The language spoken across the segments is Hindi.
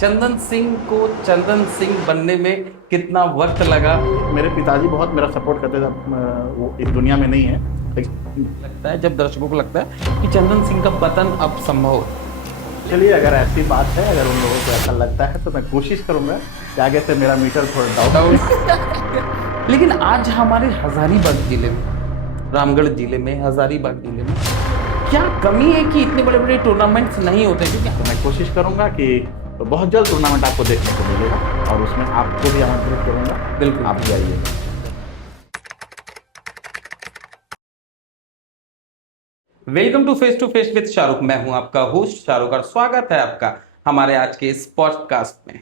चंदन सिंह को चंदन सिंह बनने में कितना वक्त लगा? मेरे पिताजी बहुत मेरा सपोर्ट करते थे। वो इस दुनिया में नहीं है लगता है जब दर्शकों को लगता है कि चंदन सिंह का पतन अब संभव है। चलिए, अगर ऐसी बात है, अगर उन लोगों को ऐसा लगता है तो मैं कोशिश करूंगा कि आगे से मेरा मीटर थोड़ा डाउन। लेकिन आज हमारे हजारीबाग जिले में, रामगढ़ जिले में, हजारीबाग जिले में क्या कमी है कि इतने बड़े बड़े टूर्नामेंट्स नहीं होते? क्योंकि मैं कोशिश करूंगा कि बहुत जल्द टूर्नामेंट आपको देखने को मिलेगा और उसमें आपको भी आमंत्रित करूंगा। बिल्कुल आप भी आइएगा। Welcome to face with Shahrukh. मैं हूं आपका होस्ट शाहरुख और स्वागत है आपका हमारे आज के इस पॉडकास्ट में।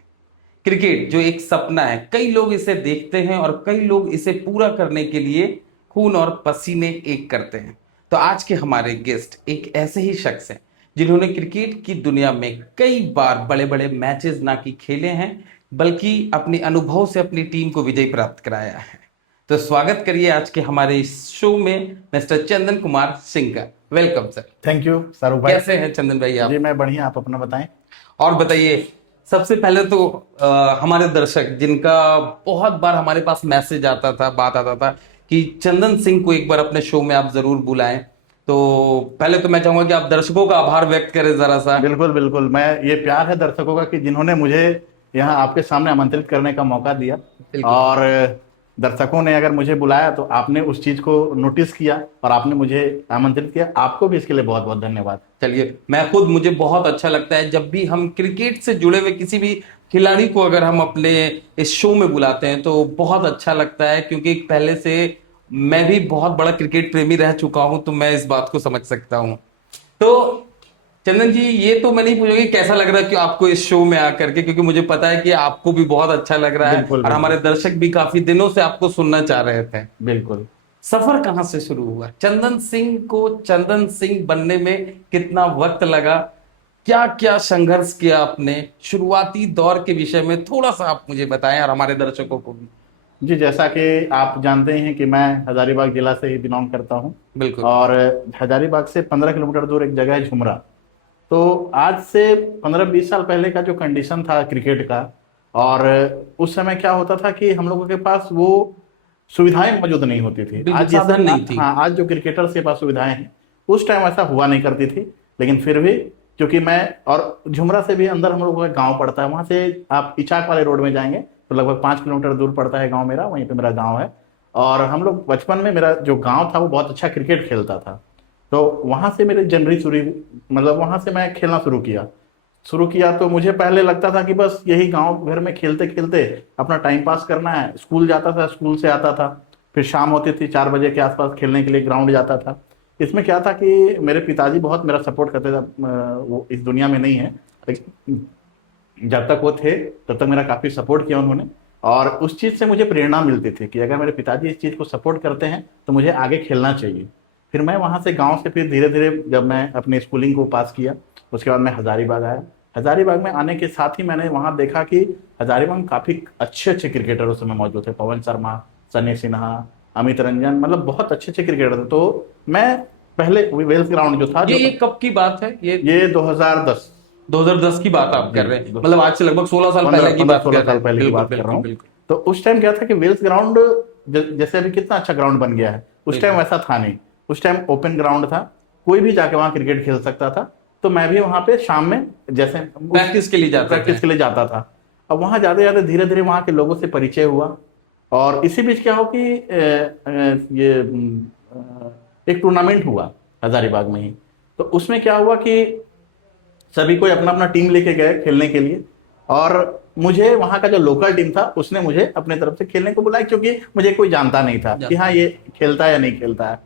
क्रिकेट जो एक सपना है, कई लोग इसे देखते हैं और कई लोग इसे पूरा करने के लिए खून और पसीने एक करते हैं। तो आज के हमारे गेस्ट एक ऐसे ही शख्स हैं जिन्होंने क्रिकेट की दुनिया में कई बार बड़े बड़े मैचेस ना कि खेले हैं, बल्कि अपने अनुभव से अपनी टीम को विजय प्राप्त कराया है। तो स्वागत करिए आज के हमारे इस शो में मिस्टर चंदन कुमार सिंह का। Welcome sir. Thank you Shahrukh भाई। कैसे हैं चंदन भाई आप? जी मैं बढ़िया, आप अपना बताएं। और बताइए, सबसे पहले तो हमारे दर्शक जिनका बहुत बार हमारे पास मैसेज आता था, बात आता था कि चंदन सिंह को एक बार अपने शो में आप जरूर बुलाएं, तो पहले तो मैं चाहूंगा कि आप दर्शकों का आभार व्यक्त करें जरा सा। बिल्कुल बिल्कुल, मैं ये प्यार है दर्शकों का कि जिन्होंने मुझे यहाँ आपके सामने आमंत्रित करने का मौका दिया। बिल्कुल। और दर्शकों ने अगर मुझे बुलाया तो आपने उस चीज को नोटिस किया और आपने मुझे आमंत्रित किया। आपको भी इसके लिए बहुत बहुत धन्यवाद। चलिए, मैं खुद, मुझे बहुत अच्छा लगता है जब भी हम क्रिकेट से जुड़े हुए किसी भी खिलाड़ी को अगर हम अपने इस शो में बुलाते हैं तो बहुत अच्छा लगता है, क्योंकि पहले से मैं भी बहुत बड़ा क्रिकेट प्रेमी रह चुका हूं, तो मैं इस बात को समझ सकता हूं। तो चंदन जी, ये तो मैं नहीं पूछूंगी कैसा लग रहा है कि आपको इस शो में आकर के, क्योंकि मुझे पता है कि आपको भी बहुत अच्छा लग रहा है बिल्कुल और हमारे बिल्कुल दर्शक भी काफी दिनों से आपको सुनना चाह रहे थे। बिल्कुल। सफर कहां से शुरू हुआ? चंदन सिंह को चंदन सिंह बनने में कितना वक्त लगा? क्या क्या संघर्ष किया आपने? शुरुआती दौर के विषय में थोड़ा सा आप मुझे बताएं और हमारे दर्शकों को भी। जी, जैसा कि आप जानते हैं कि मैं हजारीबाग जिला से ही बिलोंग करता हूँ। बिल्कुल। और हजारीबाग से 15 किलोमीटर दूर एक जगह है झुमरा। तो आज से 15-20 साल पहले का जो कंडीशन था क्रिकेट का, और उस समय क्या होता था कि हम लोगों के पास वो सुविधाएं मौजूद नहीं होती थी। बिल्कुल, आज जैसे साधन नहीं थी। हाँ, आज जो क्रिकेटर्स के पास सुविधाएं हैं, उस टाइम ऐसा हुआ नहीं करती थी। लेकिन फिर भी, क्योंकि मैं, और झुमरा से भी अंदर हम लोगों का गांव पड़ता है, वहां से आप इचाक वाले रोड में जाएंगे तो लगभग 5 किलोमीटर दूर पड़ता है गांव मेरा, वहीं पे मेरा गांव है। और हम लोग बचपन में, मेरा जो गांव था वो बहुत अच्छा क्रिकेट खेलता था। तो वहां से मेरी जनरी शुरू, मतलब वहां से मैं खेलना शुरू किया। तो मुझे पहले लगता था कि बस यही गांव घर में खेलते खेलते अपना टाइम पास करना है। स्कूल जाता था, स्कूल से आता था, फिर शाम होती थी 4 बजे के आसपास खेलने के लिए ग्राउंड जाता था। इसमें क्या था कि मेरे पिताजी बहुत मेरा सपोर्ट करते थे। वो इस दुनिया में नहीं है, लेकिन जब तक वो थे तब तक मेरा काफ़ी सपोर्ट किया उन्होंने। और उस चीज़ से मुझे प्रेरणा मिलती थी कि अगर मेरे पिताजी इस चीज़ को सपोर्ट करते हैं तो मुझे आगे खेलना चाहिए। फिर मैं वहाँ से, गांव से, फिर धीरे धीरे जब मैं अपनी स्कूलिंग को पास किया, उसके बाद मैं हजारीबाग आया। हजारीबाग में आने के साथ ही मैंने वहाँ देखा कि हजारीबाग में काफ़ी अच्छे अच्छे क्रिकेटर उस समय मौजूद थे। पवन शर्मा, सनी सिन्हा, अमित रंजन, मतलब बहुत अच्छे अच्छे क्रिकेटर थे। तो मैं पहले वेल्स ग्राउंड जो था, ये कब की बात है? ये 2010 2010 की बात आप जी, कर रहे हैं? मतलब आज से लगभग 16 साल पहले की बात कर 16 रहे साल हैं। पहले की बिल्कुल बात कर रहा बिल्कुल हूँ। बिल्कुल। तो उस टाइम क्या था कि वेल्स ग्राउंड, जैसे अभी कितना अच्छा ग्राउंड बन गया है, उस टाइम बिल्कुल। वैसा था नहीं। उस टाइम ओपन ग्राउंड था, कोई भी जाके वहां क्रिकेट खेल सकता था। तो मैं भी वहां पे शाम में, जैसे प्रैक्टिस के लिए जाते थे। प्रैक्टिस के लिए जाता था। अब वहां जाते जाते धीरे धीरे वहां के लोगों से परिचय हुआ। और इसी बीच क्या हो कि ये एक टूर्नामेंट हुआ हजारीबाग में ही। तो उसमें क्या हुआ कि सभी कोई अपना अपना टीम लेके गए खेलने के लिए। और मुझे, वहां का जो लोकल टीम था, उसने मुझे अपने तरफ से खेलने को बुलाया, क्योंकि मुझे कोई जानता नहीं था कि हाँ ये खेलता है या नहीं खेलता है।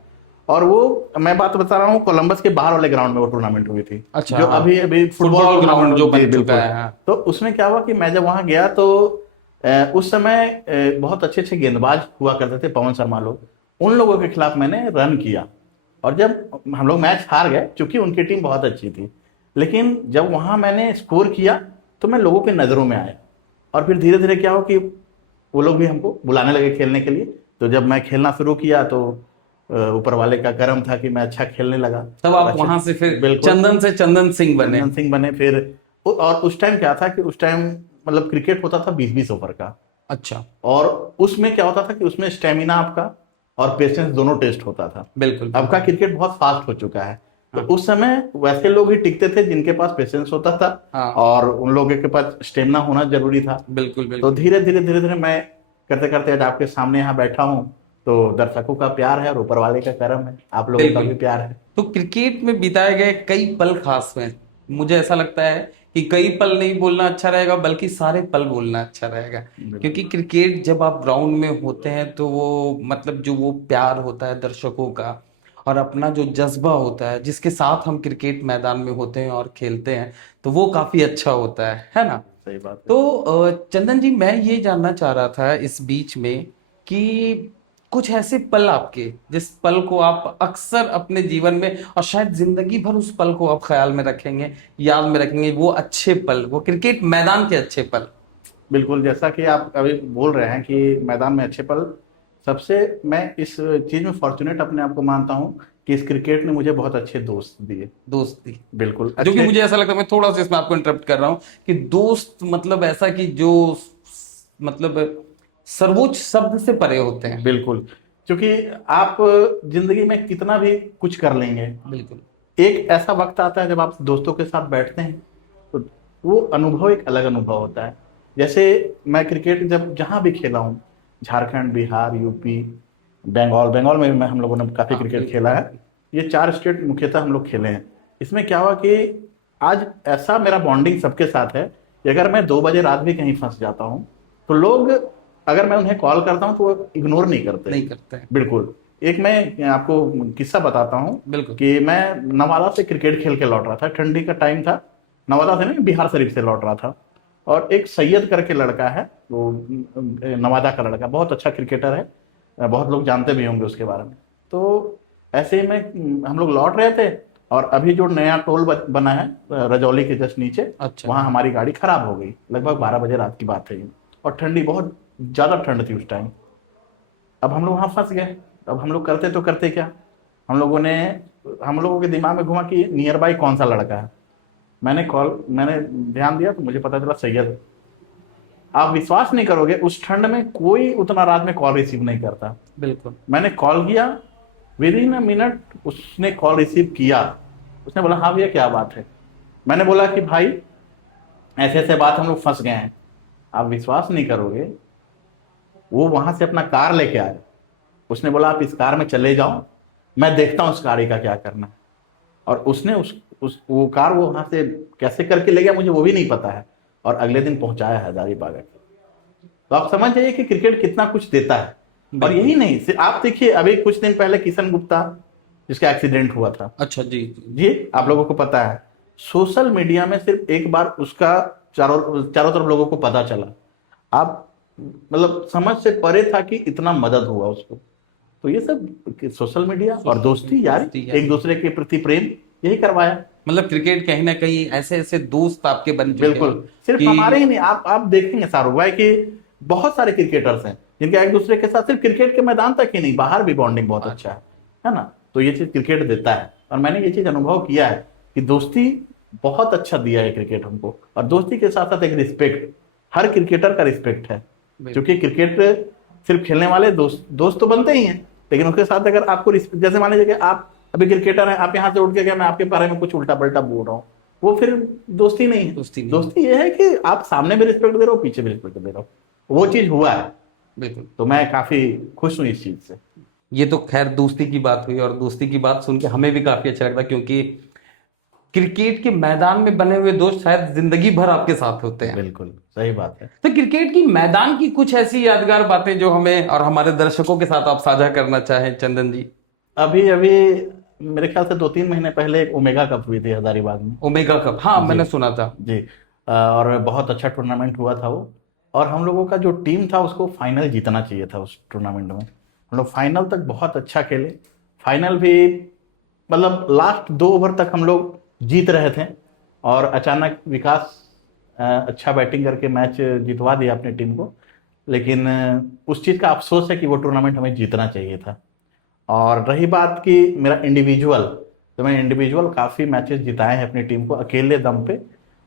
और वो, मैं बात बता रहा हूँ, कोलंबस के बाहर वाले ग्राउंड में वो टूर्नामेंट हुई थी। अच्छा, जो हाँ। अभी अभी फुटबॉल फुटबॉल ग्राउंड जो टूर्नामेंट, बन जी चुका बिल्कुल। है, हाँ। तो उसमें क्या हुआ कि मैं जब वहां गया तो उस समय बहुत अच्छे अच्छे गेंदबाज हुआ करते थे, पवन शर्मा लोग। उन लोगों के खिलाफ मैंने रन किया। और जब हम लोग मैच हार गए, क्योंकि उनकी टीम बहुत अच्छी थी, लेकिन जब वहां मैंने स्कोर किया तो मैं लोगों के नज़रों में आया। और फिर धीरे धीरे क्या हो कि वो लोग भी हमको बुलाने लगे खेलने के लिए। तो जब मैं खेलना शुरू किया तो ऊपर वाले का करम था कि मैं अच्छा खेलने लगा। तब और आप वहां से फिर बिल्कुल चंदन से चंदन सिंह बने। चंदन सिंह बने। फिर और उस टाइम क्या था कि उस टाइम मतलब क्रिकेट होता था 20-20 ओवर का। अच्छा। और उसमें क्या होता था कि उसमें स्टेमिना आपका और पेशेंस दोनों टेस्ट होता था। बिल्कुल अब का बिल्कुल। क्रिकेट बहुत फास्ट हो चुका है, तो हाँ उस समय वैसे लोग ही टिकते थे जिनके पास पेशेंस होता था हाँ। और उन लोगों के पास स्टेमिना होना जरूरी था। बिल्कुल तो बिल्कुल। धीरे धीरे मैं करते करते आज आपके सामने यहाँ बैठा हूँ। तो दर्शकों का प्यार है और ऊपर वाले का करम है, आप लोगों का बिल्कुल। भी प्यार है। तो क्रिकेट में बिताए गए कई पल खास हैं। मुझे ऐसा लगता है कि कई पल नहीं बोलना अच्छा रहेगा, बल्कि सारे पल बोलना अच्छा रहेगा। क्योंकि बिल्कुल क्रिकेट जब आप ग्राउंड में होते हैं तो वो मतलब जो वो प्यार होता है दर्शकों का, और अपना जो जज्बा होता है जिसके साथ हम क्रिकेट मैदान में होते हैं और खेलते हैं, तो वो काफी अच्छा होता है ना। सही बात है। तो चंदन जी, मैं ये जानना चाह रहा था इस बीच में कि कुछ ऐसे पल आपके जिस पल को आप अक्सर अपने जीवन में और शायद जिंदगी भर उस पल को आप ख्याल में रखेंगे, याद में रखेंगे, वो अच्छे पल, वो क्रिकेट मैदान के अच्छे पल। बिल्कुल, जैसा कि आप अभी बोल रहे हैं कि मैदान में अच्छे पल, सबसे मैं इस चीज में फॉर्चुनेट अपने आप को मानता हूँ कि इस क्रिकेट ने मुझे बहुत अच्छे दोस्त दिए। दोस्ती। बिल्कुल जो कि अच्छे। मुझे ऐसा लगता है, मैं थोड़ा सा इसमें आपको इंटरप्ट कर रहा हूं कि दोस्त मतलब ऐसा कि जो मतलब सर्वोच्च शब्द से परे होते हैं। बिल्कुल, क्योंकि आप जिंदगी में कितना भी कुछ कर लेंगे, बिल्कुल। एक ऐसा वक्त आता है जब आप दोस्तों के साथ बैठते हैं, तो वो अनुभव एक अलग अनुभव होता है। जैसे मैं क्रिकेट जब जहां भी खेला हूँ, झारखंड, बिहार, यूपी, बंगाल, बंगाल में भी मैं हम लोगों ने काफी हाँ क्रिकेट बिल्कुल खेला है। बिल्कुल। ये 4 स्टेट मुख्यतः हम लोग खेले हैं। इसमें क्या हुआ कि आज ऐसा मेरा बॉन्डिंग सबके साथ है कि अगर मैं 2 बजे रात भी कहीं फंस जाता हूँ, तो लोग, अगर मैं उन्हें कॉल करता हूँ तो वो इग्नोर नहीं करते। नहीं करते हैं। बिल्कुल। एक मैं आपको किस्सा बताता हूँ बिल्कुल। कि मैं नवादा से क्रिकेट खेल के लौट रहा था, ठंडी का टाइम था। नवादा से नहीं, बिहार शरीफ से लौट रहा था। और एक सैयद करके लड़का है, वो नवादा का लड़का, बहुत अच्छा क्रिकेटर है, बहुत लोग जानते भी होंगे उसके बारे में। तो ऐसे ही में हम लोग लौट रहे थे, और अभी जो नया टोल बना है रजौली के जस्ट नीचे, अच्छा। वहां हमारी गाड़ी खराब हो गई। लगभग 12 बजे रात की बात है ये, और ठंडी, बहुत ज्यादा ठंड थी उस टाइम। अब हम लोग वहां फंस गए। अब हम लोग करते तो करते क्या, हम लोगों ने, हम लोगों के दिमाग में घुमा कि नियर बाई कौन सा लड़का है। मैंने ध्यान दिया तो मुझे पता चला सैयद है। आप विश्वास नहीं करोगे, उस ठंड में कोई उतना रात में कॉल रिसीव नहीं करता। बिल्कुल। मैंने कॉल किया, विद इन अ मिनट उसने कॉल रिसीव किया। उसने बोला, हाँ भैया क्या बात है। मैंने बोला कि भाई ऐसे ऐसे बात, हम लोग फंस गए हैं। आप विश्वास नहीं करोगे, वो वहां से अपना कार लेके आया। उसने बोला, आप इस कार में चले जाओ, मैं देखता हूँ उस गाड़ी का क्या करना है। और उसने उस वो कार वो वहां से कैसे करके ले गया मुझे वो भी नहीं पता है, और अगले दिन पहुंचाया हजारीबाग आके। तो आप समझ जाइए कि क्रिकेट कितना कुछ देता है। और बिल्कुल। यही नहीं, आप देखिए अभी कुछ दिन पहले किशन गुप्ता जिसका एक्सीडेंट हुआ था, अच्छा जी जी। जी आप लोगों को पता है, सोशल मीडिया में सिर्फ एक बार उसका चारों चारों तरफ लोगों को पता चला। आप मतलब समझ से परे था कि इतना मदद हुआ उसको। तो ये सब सोशल मीडिया और दोस्ती यारी, दोस्ती एक यारी। दूसरे के प्रति प्रेम, यही करवाया। मतलब क्रिकेट कहीं ना कहीं ऐसे ऐसे दोस्त आपके बन चुके बिल्कुल। हैं सिर्फ हमारे कि ही नहीं, आप देखेंगे शाहरुख भाई कि बहुत सारे क्रिकेटर्स हैं जिनका एक दूसरे के साथ सिर्फ क्रिकेट के मैदान तक ही नहीं, बाहर भी बॉन्डिंग बहुत बात अच्छा है ना। तो ये चीज क्रिकेट देता है, और मैंने ये चीज अनुभव किया है कि दोस्ती बहुत अच्छा दिया है क्रिकेट हमको। और दोस्ती के साथ साथ एक रिस्पेक्ट, हर क्रिकेटर का रिस्पेक्ट है। बिल्कुल। क्योंकि क्रिकेट सिर्फ खेलने वाले दोस्त दोस्त तो बनते ही हैं, लेकिन उसके साथ अगर आपको जैसे मान लीजिए कि आप अभी क्रिकेटर हैं, आप यहाँ से उठ के गए, मैं आपके बारे में कुछ उल्टा पल्टा बोल रहा हूँ, वो फिर दोस्ती नहीं है। दोस्ती नहीं। दोस्ती ये है कि आप सामने भी रिस्पेक्ट दे रहे हो, पीछे भी रिस्पेक्ट दे रहे हो। वो चीज हुआ है। बिल्कुल। तो मैं काफी खुश हूँ इस चीज से। ये तो खैर दोस्ती की बात हुई, और दोस्ती की बात सुन के हमें भी काफी अच्छा लगता है, क्योंकि क्रिकेट के मैदान में बने हुए दोस्त शायद जिंदगी भर आपके साथ होते हैं। बिल्कुल सही बात है। तो क्रिकेट की मैदान की कुछ ऐसी यादगार बातें जो हमें और हमारे दर्शकों के साथ आप साझा करना चाहें चंदन जी। अभी अभी मेरे ख्याल से 2-3 महीने पहले एक ओमेगा कप हुई थी हजारीबाग में। ओमेगा कप, हाँ जी मैंने सुना था। जी। और बहुत अच्छा टूर्नामेंट हुआ था वो। और हम लोगों का जो टीम था उसको फाइनल जीतना चाहिए था उस टूर्नामेंट में। हम लोग फाइनल तक बहुत अच्छा खेले। फाइनल भी मतलब लास्ट 2 ओवर तक हम लोग जीत रहे थे, और अचानक विकास अच्छा बैटिंग करके मैच जितवा दिया अपनी टीम को। लेकिन उस चीज़ का अफसोस है कि वो टूर्नामेंट हमें जीतना चाहिए था। और रही बात कि मेरा इंडिविजुअल, तो मैं इंडिविजुअल काफ़ी मैचेस जिताए हैं अपनी टीम को अकेले दम पे।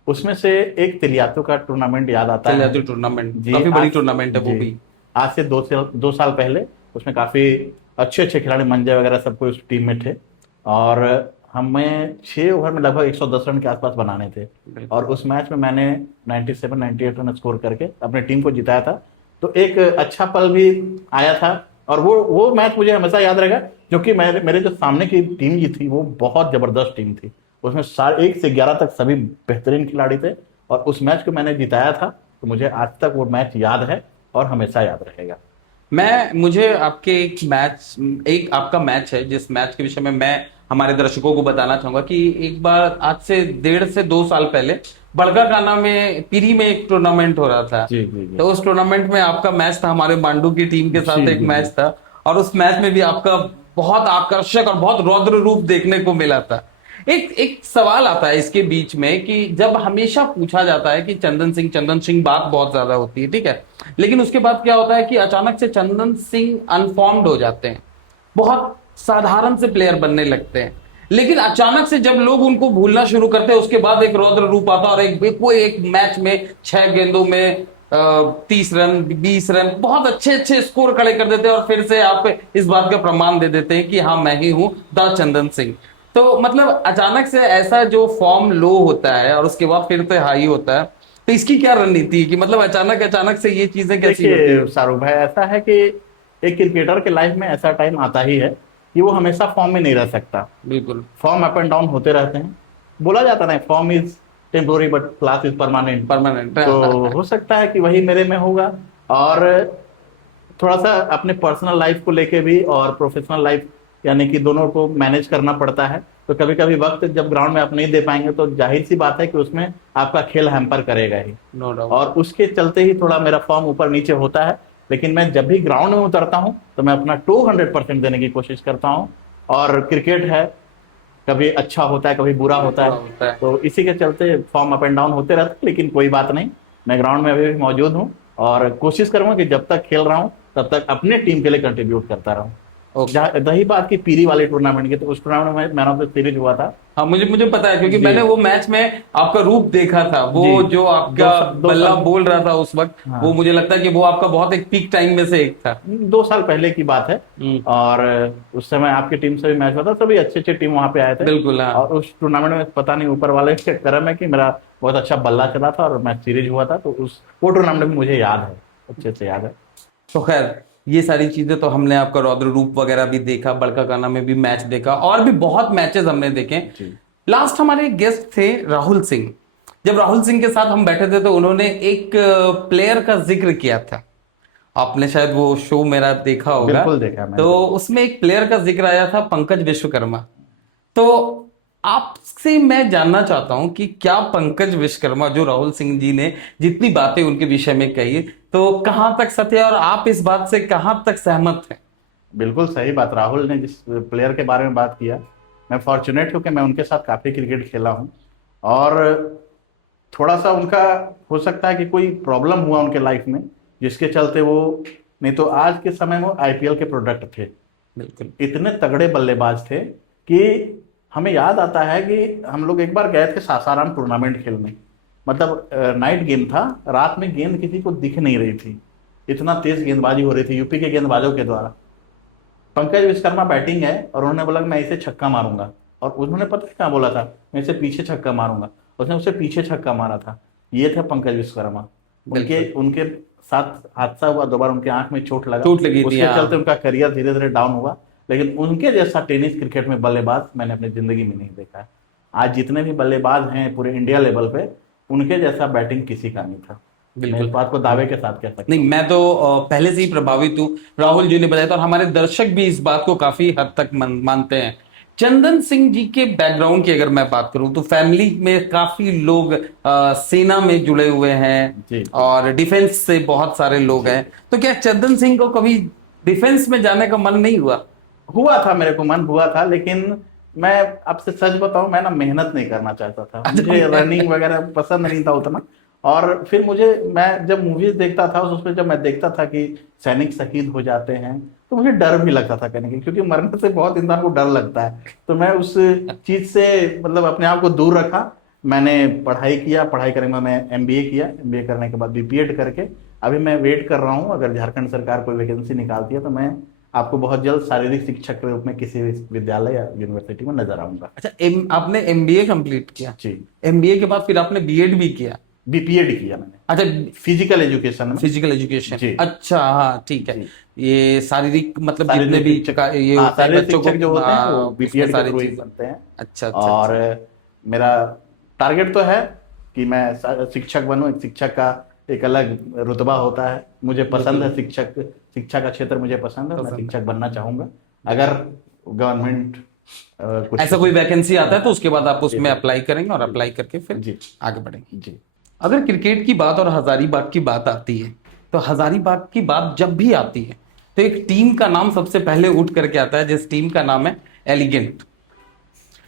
उसमें से एक तिलियातो का टूर्नामेंट याद आता चल है। जाती टूर्नामेंट, जी, काफी बड़ी आज टूर्नामेंट है वो जी भी। आज से 2 साल पहले उसमें काफी अच्छे अच्छे खिलाड़ी, मंजे वगैरह सब कोई उस टीम में थे। और हमें 6 ओवर में लगभग 110 रन के आसपास बनाने थे। और उस मैच में मैंने 97 98 रन स्कोर करके अपनी टीम को जिताया था। तो एक अच्छा पल भी आया था। और वो मैच मुझे हमेशा याद रहेगा, क्योंकि मेरे मेरे जो सामने की टीम जी थी वो बहुत जबरदस्त टीम थी। उसमें 1 से 11 तक सभी बेहतरीन खिलाड़ी थे। और उस मैच को मैंने जिताया था। तो मुझे आज तक वो मैच याद है और हमेशा याद रहेगा। मुझे आपके एक आपका मैच है जिस मैच के विषय में मैं हमारे दर्शकों को बताना चाहूंगा कि एक बार आज से 1.5 से 2 साल पहले बड़काकाना में पीरी में एक टूर्नामेंट हो रहा था। जी जी जी तो उस टूर्नामेंट में आपका मैच था, हमारे मांडू की टीम के जी साथ एक जी मैच जी था। और उस मैच में भी आपका बहुत आकर्षक और बहुत रौद्र रूप देखने को मिला था। एक एक सवाल आता है इसके बीच में कि जब हमेशा पूछा जाता है कि चंदन सिंह बात बहुत ज्यादा होती है, ठीक है, लेकिन उसके बाद क्या होता है कि अचानक से चंदन सिंह अनफॉर्म्ड हो जाते हैं, बहुत साधारण से प्लेयर बनने लगते हैं। लेकिन अचानक से जब लोग उनको भूलना शुरू करते हैं उसके बाद एक रौद्र रूप आता है और कोई एक मैच में 6 गेंदों में 30 रन 20 रन बहुत अच्छे अच्छे स्कोर खड़े कर देते हैं और फिर से आप इस बात का प्रमाण दे देते हैं कि हाँ मैं ही हूं द चंदन सिंह। तो मतलब अचानक से ऐसा जो फॉर्म लो होता है और उसके बाद फिर से हाई होता है, तो इसकी क्या रणनीति है कि मतलब अचानक अचानक से ये चीजें कैसी होती देखिए है? शाहरुख भाई, ऐसा है कि एक क्रिकेटर के लाइफ में ऐसा टाइम आता ही है कि वो हमेशा फॉर्म में नहीं रह सकता। बिल्कुल। फॉर्म अप एंड डाउन होते रहते हैं। बोला जाता है form is temporary but class is permanent. Permanent. तो हो सकता है कि वही मेरे में होगा। और थोड़ा सा अपने पर्सनल लाइफ को लेके भी और प्रोफेशनल लाइफ, यानी कि दोनों को मैनेज करना पड़ता है। तो कभी कभी वक्त जब ग्राउंड में आप नहीं दे पाएंगे तो जाहिर सी बात है कि उसमें आपका खेल हैम्पर करेगा ही। No doubt. और उसके चलते ही थोड़ा मेरा फॉर्म ऊपर नीचे होता है। लेकिन मैं जब भी ग्राउंड में उतरता हूं तो मैं अपना 200% देने की कोशिश करता हूं। और क्रिकेट है, कभी अच्छा होता है कभी बुरा होता बुरा है। होता है। तो इसी के चलते फॉर्म अप एंड डाउन होते रहते हैं। लेकिन कोई बात नहीं, मैं ग्राउंड में अभी भी मौजूद हूँ और कोशिश करूंगा कि जब तक खेल रहा हूँ तब तक अपने टीम के लिए कंट्रीब्यूट करता रहूं। ओके। रही बात की पीरी वाले टूर्नामेंट की, तो उस टूर्नामेंट में मैन ऑफ द सीरीज हुआ था। हाँ, मुझे मुझे पता है क्योंकि जी मैंने वो मैच में आपका रूप देखा था, वो जी। जो दो आपका साल दो बल्ला साल बोल रहा था उस वक्त, वो हाँ, मुझे लगता है कि वो आपका बहुत एक पीक टाइम में से एक था। 2 साल पहले की बात है। हम्म। और उस समय आपकी टीम से भी मैच हुआ था, सभी अच्छे अच्छे टीम वहां पे आए थे। बिल्कुल। हाँ। और उस टूर्नामेंट में पता नहीं ऊपर वाले के करम है कि मेरा बहुत अच्छा बल्ला चला था और मैच सीरीज हुआ था। तो वो टूर्नामेंट भी मुझे याद है, अच्छे से याद है। तो खैर ये सारी चीजें तो हमने आपका रौद्र रूप वगैरह भी देखा, बड़काकाना में भी मैच देखा और भी बहुत मैचेस हमने देखे। जी लास्ट हमारे गेस्ट थे राहुल सिंह। जब राहुल सिंह के साथ हम बैठे थे तो उन्होंने एक प्लेयर का जिक्र किया था, आपने शायद वो शो मेरा देखा होगा। बिल्कुल देखा मैंने, तो बिल्कुल। उसमें एक प्लेयर का जिक्र आया था, पंकज विश्वकर्मा। तो आपसे मैं जानना चाहता हूं कि क्या पंकज विश्वकर्मा, जो राहुल सिंह जी ने जितनी बातें उनके विषय में कही, तो कहां तक सत्य है और आप इस बात से कहां तक सहमत हैं? बिल्कुल सही बात, राहुल ने जिस प्लेयर के बारे में बात किया, मैं फॉर्चुनेट हूँ कि मैं उनके साथ काफी क्रिकेट खेला हूँ। और थोड़ा सा उनका हो सकता है कि कोई प्रॉब्लम हुआ उनके लाइफ में जिसके चलते वो, नहीं तो आज के समय में आईपीएल के प्रोडक्ट थे। बिल्कुल। इतने तगड़े बल्लेबाज थे कि हमें याद आता है कि हम लोग एक बार गए थे सासाराम टूर्नामेंट खेलने। मतलब नाइट गेम था, रात में गेंद किसी को दिख नहीं रही थी, इतना तेज गेंदबाजी हो रही थी यूपी के गेंदबाजों के द्वारा। पंकज विश्वकर्मा बैटिंग है और उन्होंने बोला कि मैं इसे छक्का मारूंगा। और उन्होंने पता है क्या बोला था, मैं इसे पीछे छक्का मारूंगा। उसने उसे पीछे छक्का मारा था। ये थे पंकज विश्वकर्मा। उनके बिल्कुल। उनके साथ हादसा हुआ, 2 बार उनके आंख में चोट लगा, चोट लगी थी। उसके हाँ। चलते उनका करियर धीरे धीरे डाउन हुआ। लेकिन उनके जैसा टेनिस क्रिकेट में बल्लेबाज मैंने अपनी जिंदगी में नहीं देखा है। आज जितने भी बल्लेबाज हैं पूरे इंडिया लेवल पे, उनके जैसा बैटिंग किसी का नहीं था। मैं बिल्कुल। इस बात को दावे के साथ कह सकता नहीं, हूँ। मैं तो पहले से ही प्रभावित हूँ, राहुल जी ने बताया था और हमारे दर्शक भी इस बात को काफी हद तक मानते हैं। चंदन सिंह जी के बैकग्राउंड की अगर मैं बात करूं तो फैमिली में काफी लोग सेना में जुड़े हुए हैं जी जी और डिफेंस से बहुत सारे लोग जी। हैं। तो क्या चंदन सिंह को कभी डिफेंस में जाने का मन नहीं हुआ? हुआ था, मेरे को मन हुआ था। लेकिन मैं आपसे सच बताऊं, मैं ना मेहनत नहीं करना चाहता था, मुझे रनिंग वगैरह पसंद नहीं था उतना। और फिर मैं जब मूवीज देखता था उसमें जब मैं देखता था कि सैनिक शहीद हो जाते हैं, तो मुझे डर भी लगता था करने की, क्योंकि मरने से बहुत इंसान को डर लगता है। तो मैं उस चीज से मतलब अपने आप को दूर रखा। मैंने पढ़ाई किया, पढ़ाई करने के बाद मैं एमबीए किया, एमबीए करने के बाद बीपीएड करके अभी मैं वेट कर रहा हूँ, अगर झारखंड सरकार कोई वैकेंसी निकालती है तो मैं आपको बहुत जल्द शारीरिक शिक्षक के रूप में किसी विद्यालय या यूनिवर्सिटी में नजर आऊंगा। अच्छा, आपने एमबीए कंप्लीट किया? जी। एमबीए के बाद फिर आपने बीएड भी किया? बीपीएड किया मैंने, अच्छा, फिजिकल एजुकेशन में। Physical education. जी। अच्छा, हाँ ठीक है। जी। ये शारीरिक मतलब जितने शारीरिक भी शिक्षक, ये हाँ, होते हैं शारीरिक बच्चों को, शिक्षक जो होते हैं वो उसमें बीपीएड के सारी थ्रू ही चीजें। बनते हैं। अच्छा अच्छा और अच्छा। मेरा टारगेट तो है कि मैं शिक्षक बनूं। एक शिक्षक का एक अलग रुतबा होता है, मुझे पसंद है शिक्षक, शिक्षा का क्षेत्र मुझे पसंद है, मैं पसंद है। शिक्षक बनना चाहूंगा। अगर गवर्नमेंट कुछ ऐसा कोई वैकेंसी आता है तो उसके बाद आप जी, उसमें जी, अप्लाई करेंगे और अप्लाई करके फिर जी, आगे बढ़ेंगे। जी, अगर क्रिकेट की बात और हजारीबाग की बात आती है तो हजारीबाग की बात जब भी आती है तो एक टीम का नाम सबसे पहले उठ करके आता है, जिस टीम का नाम है एलिगेंट।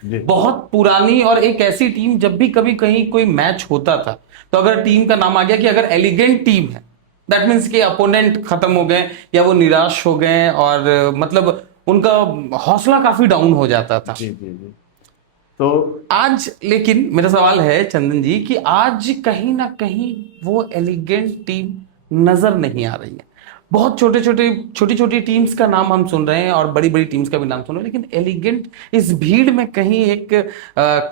जी, बहुत पुरानी और एक ऐसी टीम, जब भी कभी कहीं कोई मैच होता था तो अगर टीम का नाम आ गया कि अगर एलिगेंट टीम है, दैट मीन्स कि अपोनेंट खत्म हो गए या वो निराश हो गए और मतलब उनका हौसला काफी डाउन हो जाता था। जी, जी, जी। तो आज लेकिन मेरा सवाल है चंदन जी कि आज कहीं ना कहीं वो एलिगेंट टीम नजर नहीं आ रही है। बहुत छोटी छोटी टीम्स का नाम हम सुन रहे हैं और बड़ी बड़ी टीम्स का भी नाम सुन रहे हैं, लेकिन एलिगेंट इस भीड़ में कहीं एक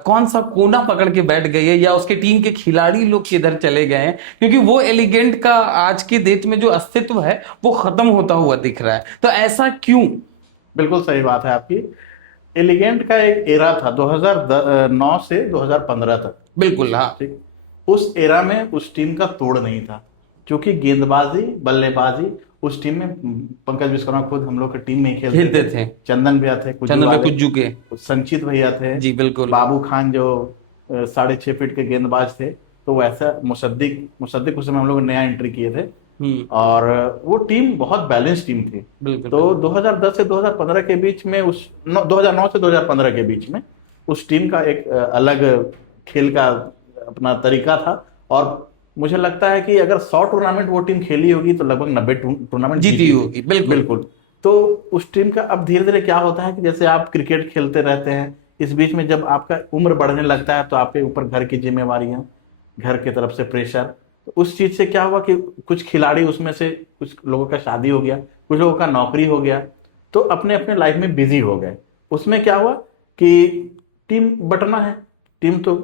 कौन सा कोना पकड़ के बैठ गई है या उसके टीम के खिलाड़ी लोग किधर चले गए हैं, क्योंकि वो एलिगेंट का आज के डेट में जो अस्तित्व है वो खत्म होता हुआ दिख रहा है। तो ऐसा क्यों? बिल्कुल सही बात है आपकी। एलिगेंट का एक एरा था 2009 से 2015 तक। बिल्कुल, हाँ। ठीक। उस एरा में उस टीम का तोड़ नहीं था, क्योंकि गेंदबाजी, बल्लेबाजी उस टीम में पंकज विश्वकर्मा खुद हम लोग की टीम में ही खेलते थे। चंदन भैया थे, चंदन भाई कुज्जू के। संचित भैया थे, जी बिल्कुल। बाबू खान जो 6.5 फीट के गेंदबाज थे। तो वैसा मुसद्दिक उस समय हम लोग नया एंट्री किए थे। और वो टीम बहुत बैलेंस टीम थी। बिल्कुल। तो 2010 से 2015 के बीच में 2009 से 2015 के बीच में उस टीम का एक अलग खेल का अपना तरीका था। और मुझे लगता है कि अगर 100 टूर्नामेंट वो टीम खेली होगी तो लगभग 90 टूर्नामेंट जीती होगी। बिल्कुल बिल्कुल। तो उस टीम का अब धीरे धीरे क्या होता है कि जैसे आप क्रिकेट खेलते रहते हैं, इस बीच में जब आपका उम्र बढ़ने लगता है तो आपके ऊपर घर की जिम्मेवारियां, घर की तरफ से प्रेशर, तो उस चीज से क्या हुआ कि कुछ खिलाड़ी, उसमें से कुछ लोगों का शादी हो गया, कुछ लोगों का नौकरी हो गया, तो अपने अपने लाइफ में बिजी हो गए। उसमें क्या हुआ कि टीम बटना है, टीम तो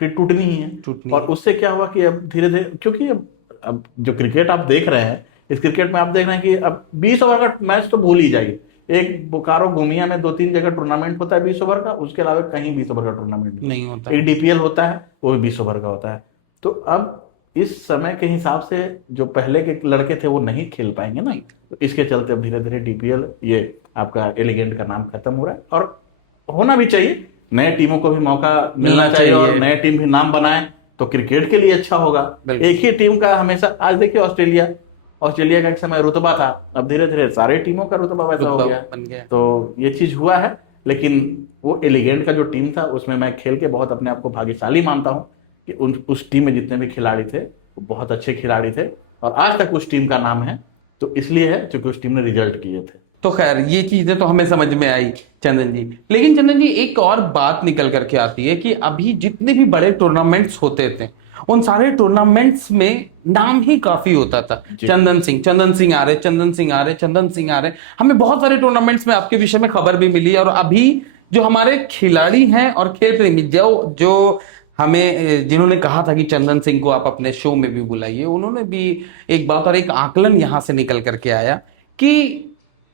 फिर टूटनी ही है। और उससे क्या हुआ कि अब धीरे धीरे, क्योंकि अब जो क्रिकेट आप देख रहे हैं, इस क्रिकेट में आप देख रहे हैं कि अब 20 ओवर का मैच तो भूल ही जाइए। एक बोकारो गोमिया में 2-3 जगह टूर्नामेंट होता है 20 ओवर का, उसके अलावा कहीं 20 ओवर का टूर्नामेंट नहीं होता। एक डीपीएल होता है, वो भी 20 ओवर का होता है। तो अब इस समय के हिसाब से जो पहले के लड़के थे वो नहीं खेल पाएंगे ना, तो इसके चलते अब धीरे धीरे डीपीएल, ये आपका एलिगेंट का नाम खत्म हो रहा है। और होना भी चाहिए, नए टीमों को भी मौका मिलना चाहिए और नए टीम भी नाम बनाए तो क्रिकेट के लिए अच्छा होगा। एक ही टीम का हमेशा, आज देखिए ऑस्ट्रेलिया का एक समय रुतबा था, अब धीरे धीरे सारे टीमों का रुतबा वैसा हो गया। तो ये चीज हुआ है। लेकिन वो एलिगेंट का जो टीम था उसमें मैं खेल के बहुत अपने आप को भाग्यशाली मानता हूँ कि उस टीम में जितने भी खिलाड़ी थे वो बहुत अच्छे खिलाड़ी थे और आज तक उस टीम का नाम है। तो इसलिए है क्योंकि उस टीम ने रिजल्ट किए थे। तो खैर ये चीजें तो हमें समझ में आई चंदन जी। लेकिन चंदन जी एक और बात निकल करके आती है कि अभी जितने भी बड़े टूर्नामेंट्स होते थे उन सारे टूर्नामेंट्स में नाम ही काफी होता था, चंदन सिंह आ रहे, चंदन सिंह आ रहे, चंदन सिंह आ रहे। हमें बहुत सारे टूर्नामेंट्स में आपके विषय में खबर भी मिली और अभी जो हमारे खिलाड़ी हैं और खेल प्रेमी जो हमें जिन्होंने कहा था कि चंदन सिंह को आप अपने शो में भी बुलाइए, उन्होंने भी एक बात और एक आकलन यहां से निकल करके आया कि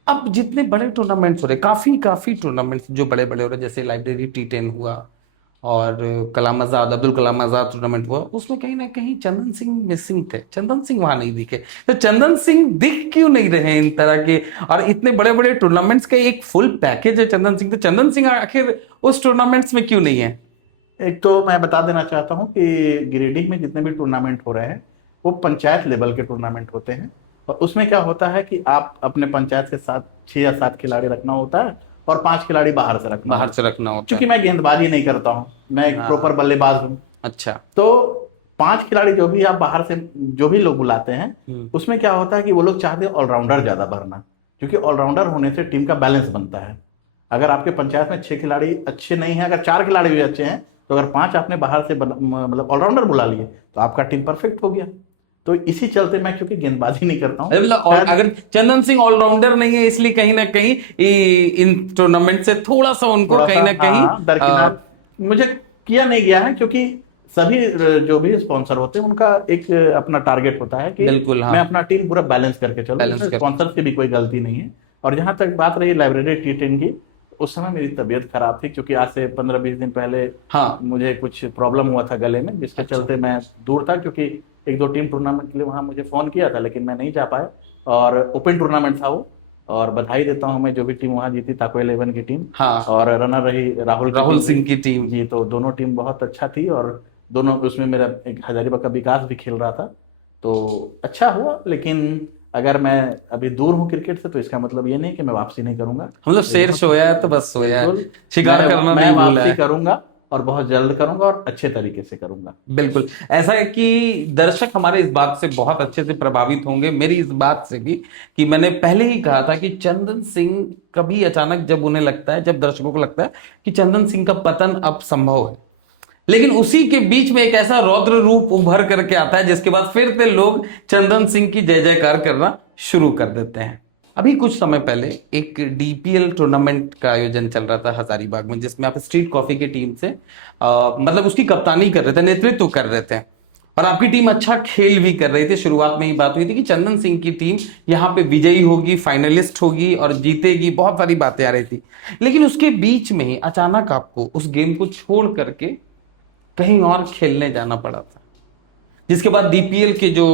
अब जितने बड़े टूर्नामेंट्स हो रहे, काफी टूर्नामेंट्स जो बड़े बड़े हो रहे, जैसे लाइब्रेरी T10 हुआ और अब्दुल कलाम आजाद टूर्नामेंट हुआ, उसमें कहीं ना कहीं चंदन सिंह मिसिंग थे, चंदन सिंह वहां नहीं दिखे। तो चंदन सिंह दिख क्यों नहीं रहे इन तरह के, और इतने बड़े बड़े टूर्नामेंट्स का एक फुल पैकेज है चंदन सिंह, तो चंदन सिंह आखिर उस टूर्नामेंट्स में क्यों नहीं है? एक तो मैं बता देना चाहता हूं कि गिरिडीह में जितने भी टूर्नामेंट हो रहे हैं वो पंचायत लेवल के टूर्नामेंट होते हैं। और उसमें क्या होता है कि आप अपने पंचायत के साथ 6 या 7 खिलाड़ी रखना होता है और 5 खिलाड़ी बाहर से रखना होता है। क्योंकि मैं गेंदबाजी नहीं करता हूँ, मैं एक प्रॉपर बल्लेबाज हूँ। अच्छा। तो 5 खिलाड़ी जो भी आप बाहर से जो भी लोग बुलाते हैं, उसमें क्या होता है कि वो लोग चाहते हैं ऑलराउंडर ज्यादा भरना, क्योंकि ऑलराउंडर होने से टीम का बैलेंस बनता है। अगर आपके पंचायत में 6 खिलाड़ी अच्छे नहीं है, अगर 4 खिलाड़ी भी अच्छे हैं तो अगर 5 आपने बाहर से मतलब ऑलराउंडर बुला लिए तो आपका टीम परफेक्ट हो गया। तो इसी चलते मैं क्योंकि गेंदबाजी नहीं करता हूँ, मतलब अगर चंदन सिंह ऑलराउंडर नहीं है इसलिए कहीं ना कहीं इन टूर्नामेंट से थोड़ा सा उनको थोड़ा कहीं सा ना कहीं हाँ दरकिनार मुझे किया नहीं गया है, क्योंकि सभी जो भी स्पॉन्सर होते हैं उनका एक अपना टारगेट होता है कि बिल्कुल हाँ मैं अपना टीम पूरा बैलेंस करके चलूं, बैलेंस इसमें कर स्पॉन्सर की भी कोई गलती नहीं है। और जहां तक बात रही लाइब्रेरी T10 की, उस समय मेरी तबीयत खराब थी, क्योंकि आज से 15-20 दिन पहले हाँ मुझे कुछ प्रॉब्लम हुआ था गले में, जिसके अच्छा चलते मैं दूर था। क्योंकि 1-2 टीम टूर्नामेंट के लिए वहां मुझे फोन किया था, लेकिन मैं नहीं जा पाया। और ओपन टूर्नामेंट था वो, और बधाई देता हूं मैं जो भी टीम वहां जीती, ताको 11 की टीम, हाँ और रनर रही राहुल की राहुल टीम सिंह रही की टीम जी। तो दोनों टीम बहुत अच्छा थी, और दोनों उसमें मेरा एक हजारीबाग का विकास भी खेल रहा था, तो अच्छा हुआ। लेकिन अगर मैं अभी दूर हूँ क्रिकेट से, तो इसका मतलब ये नहीं कि मैं वापसी नहीं करूंगा। हम लोग शेर बहुत सोया है तो बस सोया है, बिल्कुल शिकार करना मैं नहीं भूला वापसी है। करूंगा, और बहुत जल्द करूंगा, और अच्छे तरीके से करूंगा। बिल्कुल ऐसा है कि दर्शक हमारे इस बात से बहुत अच्छे से प्रभावित होंगे, मेरी इस बात से भी, कि मैंने पहले ही कहा था कि चंदन सिंह कभी अचानक जब उन्हें लगता है, जब दर्शकों को लगता है कि चंदन सिंह का पतन अब संभव है, लेकिन उसी के बीच में एक ऐसा रौद्र रूप उभर करके आता है जिसके बाद फिर से लोग चंदन सिंह की जय जयकार करना शुरू कर देते हैं। अभी कुछ समय पहले एक डीपीएल टूर्नामेंट का आयोजन चल रहा था हजारीबाग में, जिसमें आप स्ट्रीट कॉफी की टीम से मतलब उसकी कप्तानी कर रहे थे, नेतृत्व कर रहे थे, और आपकी टीम अच्छा खेल भी कर रही थी। शुरुआत में ही बात हुई थी कि चंदन सिंह की टीम यहाँ पे विजयी होगी, फाइनलिस्ट होगी और जीतेगी, बहुत सारी बातें आ रही थी। लेकिन उसके बीच में ही अचानक आपको उस गेम को छोड़ करके कहीं और खेलने जाना पड़ा था, जिसके बाद डीपीएल के जो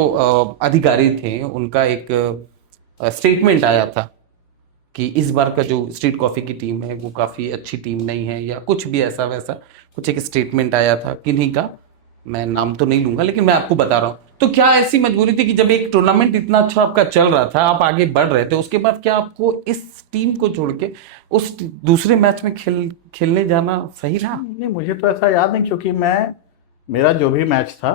अधिकारी थे उनका एक स्टेटमेंट आया था कि इस बार का जो स्ट्रीट कॉफी की टीम है वो काफी अच्छी टीम नहीं है, या कुछ भी ऐसा वैसा कुछ एक स्टेटमेंट आया था किन्हीं का, मैं नाम तो नहीं लूंगा, लेकिन मैं आपको बता रहा हूं। तो क्या ऐसी मजबूरी थी कि जब एक टूर्नामेंट इतना अच्छा आपका चल रहा था, आप आगे बढ़ रहे थे, उसके बाद क्या आपको इस टीम को छोड़ के उस दूसरे मैच में खेलने जाना सही रहा? नहीं, मुझे तो ऐसा याद नहीं, क्योंकि मेरा जो भी मैच था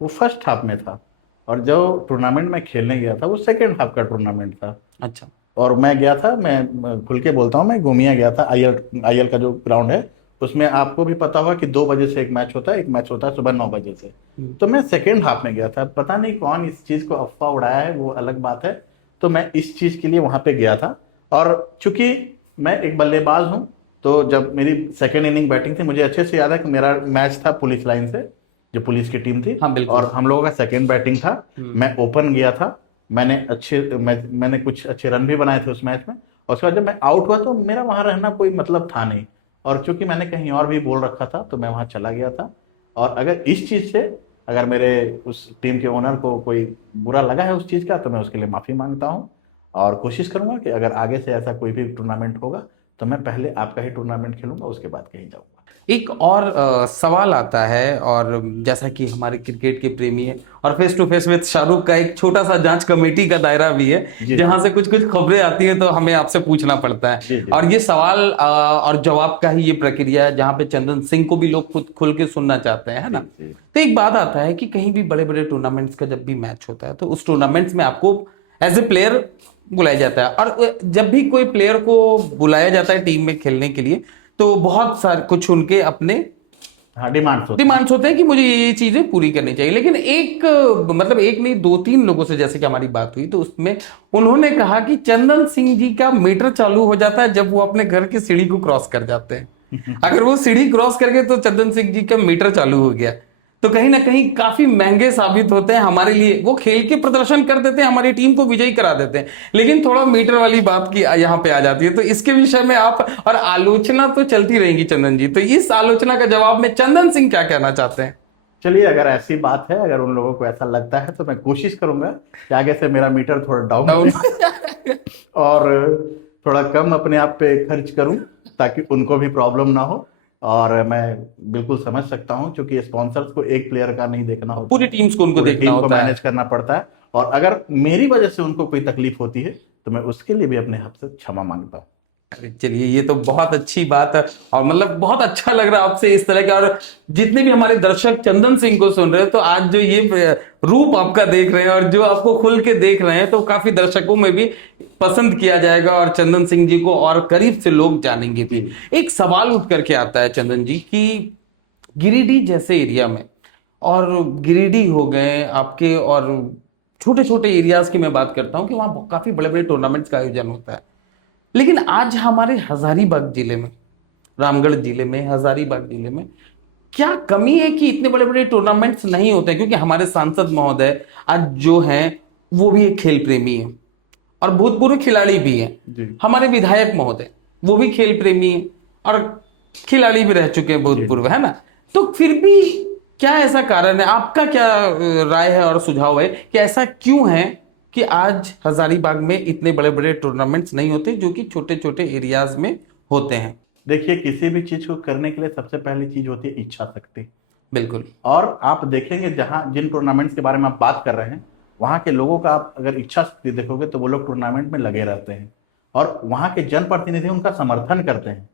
वो फर्स्ट हाफ में था, और जो टूर्नामेंट में खेलने गया था वो सेकेंड हाफ का टूर्नामेंट था। अच्छा और मैं गया था, मैं खुल के बोलता हूँ, मैं गोमिया गया था, आईएल का जो ग्राउंड है, उसमें आपको भी पता होगा कि 2 बजे से एक मैच होता है, एक मैच होता है सुबह 9 बजे से। तो मैं सेकेंड हाफ में गया था, पता नहीं कौन इस चीज़ को अफवाह उड़ाया है, वो अलग बात है। तो मैं इस चीज़ के लिए वहां पे गया था, और चूंकि मैं एक बल्लेबाज हूं, तो जब मेरी सेकेंड इनिंग बैटिंग थी, मुझे अच्छे से याद है कि मेरा मैच था पुलिस लाइन से, जो पुलिस की टीम थी, हाँ बिल्कुल और हम लोगों का सेकेंड बैटिंग था। मैं ओपन गया था, मैंने कुछ अच्छे रन भी बनाए थे उस मैच में, और उसके बाद जब मैं आउट हुआ तो मेरा वहां रहना कोई मतलब था नहीं, और चूंकि मैंने कहीं और भी बोल रखा था, तो मैं वहां चला गया था। और अगर इस चीज से अगर मेरे उस टीम के ओनर को कोई बुरा लगा है उस चीज का, तो मैं उसके लिए माफी मांगता हूँ, और कोशिश करूंगा कि अगर आगे से ऐसा कोई भी टूर्नामेंट होगा तो मैं पहले आपका ही टूर्नामेंट खेलूंगा, उसके बाद कहीं जाऊंगा। एक और सवाल आता है, और जैसा कि हमारे क्रिकेट के प्रेमी है, और face to face with Shahrukh का एक छोटा सा जांच कमेटी का दायरा भी है, जी जहां से कुछ कुछ खबरें आती हैं तो हमें आपसे पूछना पड़ता है। जी जी और ये सवाल और जवाब का ही ये प्रक्रिया है, जहां पे चंदन सिंह को भी लोग खुद खुल के सुनना चाहते हैं, है ना? जी तो एक बात आता है कि कहीं भी बड़े बड़े टूर्नामेंट्स का जब भी मैच होता है तो उस टूर्नामेंट्स में आपको एज ए प्लेयर बुलाया जाता है, और जब भी कोई प्लेयर को बुलाया जाता है टीम में खेलने के लिए, तो बहुत सारे कुछ उनके अपने हाँ डिमांड्स होते हैं। डिमांड्स होते हैं कि मुझे ये चीजें पूरी करनी चाहिए। लेकिन एक मतलब एक नहीं 2-3 लोगों से जैसे कि हमारी बात हुई, तो उसमें उन्होंने कहा कि चंदन सिंह जी का मीटर चालू हो जाता है जब वो अपने घर की सीढ़ी को क्रॉस कर जाते हैं। अगर वो सीढ़ी क्रॉस कर गए तो चंदन सिंह जी का मीटर चालू हो गया। तो कहीं ना कहीं काफी महंगे साबित होते हैं हमारे लिए। वो खेल के प्रदर्शन कर देते हैं, हमारी टीम को विजयी करा देते हैं, लेकिन थोड़ा मीटर वाली बात की यहाँ पे आ जाती है। तो इसके विषय में आप, और आलोचना तो चलती रहेगी चंदन जी, तो इस आलोचना का जवाब में चंदन सिंह क्या कहना चाहते हैं? चलिए, अगर ऐसी बात है, अगर उन लोगों को ऐसा लगता है, तो मैं कोशिश करूंगा कि आगे से मेरा मीटर थोड़ा डाउन डाउन और थोड़ा कम अपने आप पे खर्च करूं, ताकि उनको भी प्रॉब्लम ना हो। और मैं बिल्कुल समझ सकता हूं, क्योंकि स्पॉन्सर्स को एक प्लेयर का नहीं देखना होता, पूरी टीम्स को उनको पूरी देखना टीम को होता है। मैनेज करना पड़ता है। और अगर मेरी वजह से उनको कोई तकलीफ होती है, तो मैं उसके लिए भी अपने हक से क्षमा मांगता हूँ। अरे चलिए, ये तो बहुत अच्छी बात है, और मतलब बहुत अच्छा लग रहा है आपसे इस तरह के। और जितने भी हमारे दर्शक चंदन सिंह को सुन रहे हैं, तो आज जो ये रूप आपका देख रहे हैं और जो आपको खुल के देख रहे हैं, तो काफी दर्शकों में भी पसंद किया जाएगा, और चंदन सिंह जी को और करीब से लोग जानेंगे भी। एक सवाल उठ करके आता है चंदन जी कि गिरिडीह जैसे एरिया में, और गिरिडीह हो गए आपके, और छोटे छोटे एरियाज की मैं बात करता हूँ कि वहाँ काफी बड़े बड़े टूर्नामेंट्स का आयोजन होता है। लेकिन आज हमारे हजारीबाग जिले में, रामगढ़ जिले में, हजारीबाग जिले में क्या कमी है कि इतने बड़े बड़े टूर्नामेंट्स नहीं होते हैं? क्योंकि हमारे सांसद महोदय आज जो हैं वो भी एक खेल प्रेमी है और भूतपूर्व खिलाड़ी भी हैं। जी हमारे विधायक महोदय वो भी खेल प्रेमी हैं और खिलाड़ी भी रह चुके हैं भूतपूर्व, है ना? तो फिर भी क्या ऐसा कारण है, आपका क्या राय है और सुझाव है कि ऐसा क्यों है कि आज हजारीबाग में इतने बड़े बड़े टूर्नामेंट्स नहीं होते जो कि छोटे छोटे एरियाज में होते हैं? देखिए, किसी भी चीज को करने के लिए सबसे पहली चीज होती है इच्छा शक्ति। बिल्कुल। और आप देखेंगे जहां जिन टूर्नामेंट्स के बारे में आप बात कर रहे हैं, वहां के लोगों का आप अगर इच्छा शक्ति देखोगे तो वो लोग टूर्नामेंट में लगे रहते हैं और वहां के जनप्रतिनिधि उनका समर्थन करते हैं।